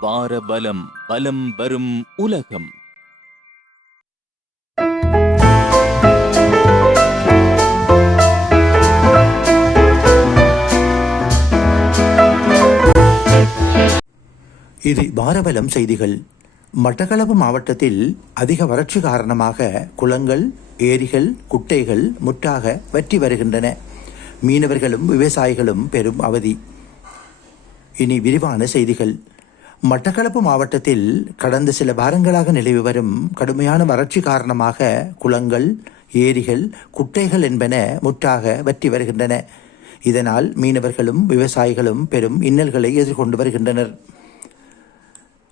வாரபலம் பலம் வரும் உலகம். இது பாரபலம் செய்திகள். மட்டக்களப்பு மாவட்டத்தில் அதிக வறட்சி காரணமாக குளங்கள் ஏரிகள் குட்டைகள் முற்றாக வற்றி வருகின்றன. மீனவர்களும் விவசாயிகளும் பெரும் அவதி. இனி விரிவான செய்திகள். மட்டக்களப்பு மாவட்டத்தில் கடந்த சில வாரங்களாக நிலவி வரும் கடுமையான வறட்சி காரணமாக குளங்கள் ஏரிகள் குட்டைகள் என்பன முற்றாக வற்றி வருகின்றன. இதனால் மீனவர்களும் விவசாயிகளும் பெரும் இன்னல்களை எதிர்கொண்டு வருகின்றனர்.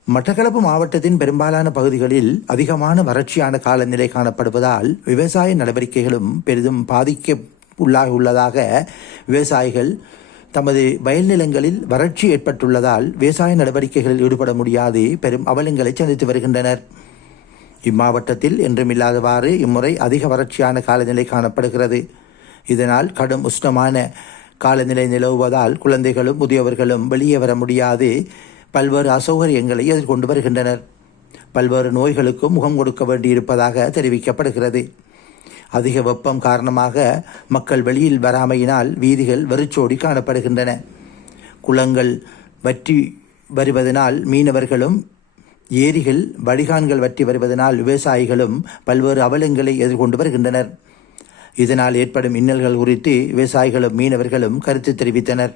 மட்டக்களப்பு மாவட்டத்தின் பெரும்பாலான பகுதிகளில் அதிகமான வறட்சியான காலநிலை காணப்படுவதால் விவசாய நடவடிக்கைகளும் பெரிதும் பாதிக்க உள்ளாக உள்ளதாக விவசாயிகள் தமது வயல் நிலங்களில் வறட்சி ஏற்பட்டுள்ளதால் விவசாய நடவடிக்கைகளில் ஈடுபட முடியாது பெரும் அவலங்களை சந்தித்து வருகின்றனர். இம்மாவட்டத்தில் என்றுமில்லாதவாறு இம்முறை அதிக வறட்சியான காலநிலை காணப்படுகிறது. இதனால் கடும் உஷ்ணமான காலநிலை நிலவுவதால் குழந்தைகளும் முதியவர்களும் வெளியே வர முடியாது பல்வேறு அசௌகரியங்களை எதிர்கொண்டு வருகின்றனர். பல்வேறு நோய்களுக்கும் முகம் கொடுக்க வேண்டியிருப்பதாக தெரிவிக்கப்படுகிறது. அதிக வெப்பம் காரணமாக மக்கள் வெளியில் வராமையினால் வீதிகள் வெறிச்சோடி காணப்படுகின்றன. குளங்கள் வற்றி வருவதனால் மீனவர்களும் ஏரிகள் வடிகான்கள் வற்றி வருவதனால் விவசாயிகளும் பல்வேறு அவலங்களை எதிர்கொண்டு வருகின்றனர். இதனால் ஏற்படும் இன்னல்கள் குறித்து விவசாயிகளும் மீனவர்களும் கருத்து தெரிவித்தனர்.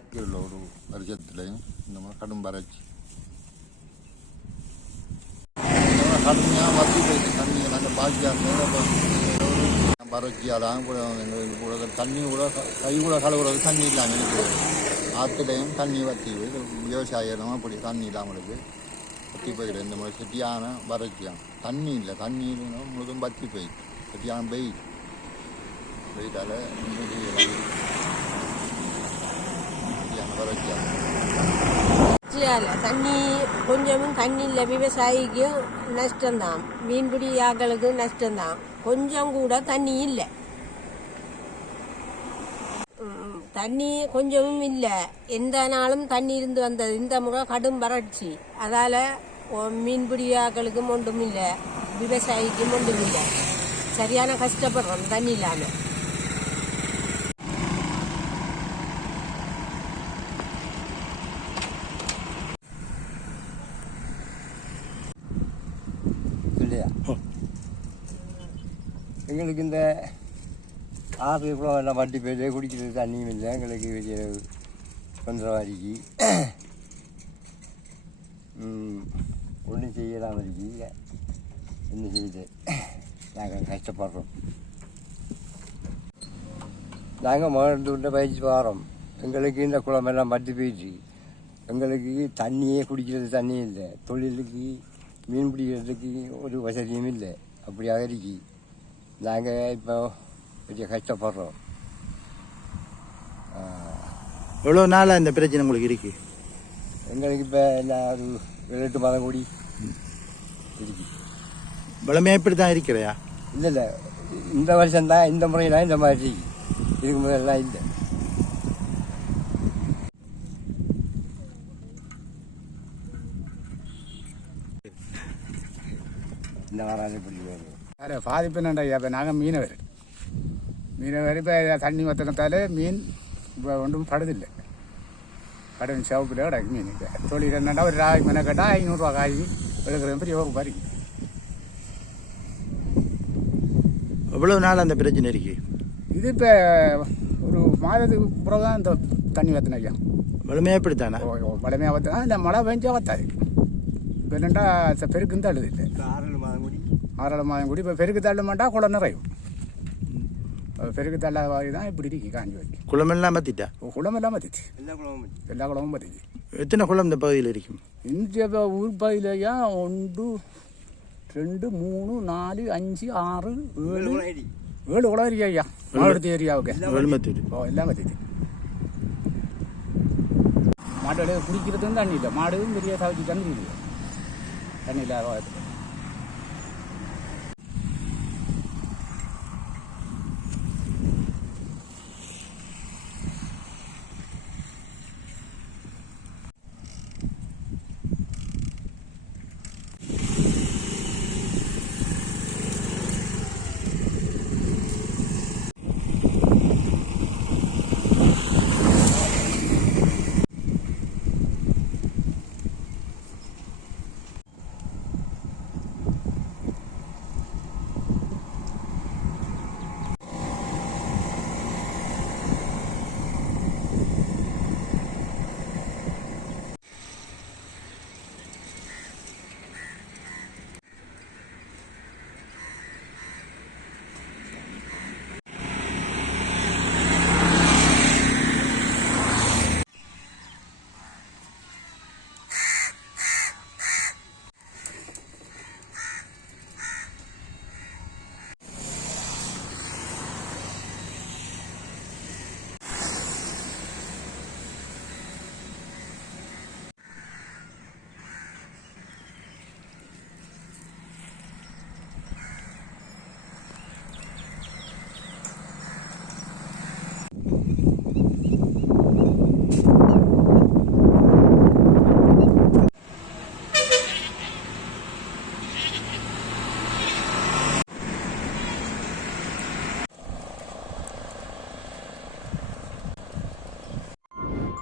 கடுமையாக வத்தி போயிடுச்சு தண்ணி நாங்கள் பாக்கியாக வறட்சியாலாம் கூட எங்களுக்கு கூட தண்ணி கூட கை கூட கழுவுறது தண்ணி இல்லாமல் இருக்குது. ஆற்றுலையும் தண்ணி வத்தி போய் விவசாயம் அப்படி தண்ணி இல்லாமல் இருக்குது வற்றி போயிடுது இந்த மாதிரி செட்டியான வறட்சியாம் தண்ணி இல்லை. தண்ணி முழுதும் வற்றி போயிடுச்சு செட்டியான வெயில். வெயிட்டால் வறட்சியாக தண்ணி கொஞ்சமும் தண்ணியில் இல்லை விவசாயிக்கு நஷ்டம்தான். மீன்பிடி ஆக்களுக்கு நஷ்டம்தான். கொஞ்சம் கூட தண்ணி இல்லை. தண்ணி கொஞ்சமும் இல்லை. எந்த நாளும் தண்ணி இருந்து வந்தது. இந்த முறை கடும் வறட்சி. அதால் மீன்பிடி ஆக்களுக்கும் ஒன்றும் இல்லை. விவசாயிக்கும் ஒன்றும் இல்லை. சரியான கஷ்டப்படுறோம் தண்ணி இல்லாமல் எங்களுக்கு இந்த ஆறு குளம் எல்லாம் வட்டி போயிட்டு குடிக்கிறது தண்ணியும் இல்லை. எங்களுக்கு பெரிய தொந்தரவாரிக்கு ஒன்றும் செய்யலாம் இருக்கு. என்ன செய்யுது? நாங்கள் கஷ்டப்படுறோம். நாங்கள் மகன் பயிற்சி போகிறோம் எங்களுக்கு இந்த குளமெல்லாம் வட்டி போயிடுச்சு எங்களுக்கு தண்ணியே குடிக்கிறது தண்ணி இல்லை. தொழிலுக்கு மீன் பிடிக்கிறதுக்கு ஒரு வசதியும் இல்லை. அப்படியாக இருக்கு. நாங்கள் இப்போ பெரிய கஷ்டப்படுறோம். எவ்வளோ நாளாக இந்த பிரச்சனை உங்களுக்கு இருக்கு? எங்களுக்கு இப்போ எல்லாம் ஒரு மாதம் கூடி இருக்கு. வளமையாக இப்படி தான் இருக்கிறையா இல்லை இல்லை. இந்த வருஷம்தான் இந்த முறையெல்லாம் இந்த மாதிரி இருக்கு. இதுக்கு முதல்லாம் இல்லை. இந்த வாரம் இப்படி வருது வேறு பாதிப்பு என்னண்டா இப்போ நாங்கள் மீனவர். மீனவர் இப்போ தண்ணி வத்தினத்தாலே மீன் இப்போ ஒன்றும் படுதில்லை. கடன் சிவப்பில் கிடக்கு மீன் இப்போ. தொழில் என்னண்டா? ஒரு ராய் மீனை கேட்டால் ஐநூறுரூவா காய் எடுக்கிற பெரிய ஒரு பறி எவ்வளோ நாள் அந்த பிரச்சனை இருக்கு? இது இப்போ ஒரு மாதத்துக்கு பிறகு தான் இந்த தண்ணி வத்தின ஐயா. வளமையாக இப்படி தானே மழைமையாக வத்தினா இந்த மழை பெஞ்சா வத்தாது. இப்போ என்னண்டா ச- பெருக்கு தள்ளுது இல்லை ஆறு மாதம் கூடி இப்போ பெருக்கு தள்ள மாட்டா குளம் நிறையும். பெருக்கு தள்ளாத மாதிரி தான் இப்படி இருக்கு காஞ்சி வைக்க குளமெல்லாம் மாற்றிட்டா குளம் எல்லாம் மத்திச்சு எல்லா குளமும் எல்லா குளமும் மத்திச்சு எத்தனை குளம் இந்த பகுதியில் இருக்கும் இந்த ஊர் பகுதியிலையா? ஒன்று ரெண்டு மூணு நாலு அஞ்சு ஆறு ஏழு ஏழு. குளம் இருக்கு ஐயா மாவட்டத்து ஏரியாவுக்கு. ஓ எல்லாம் மத்திச்சு மாடு குடிக்கிறதும் தண்ணி இல்லை. மாடும் பெரிய சாவிச்சு தண்ணி இல்லை தண்ணி இல்லாத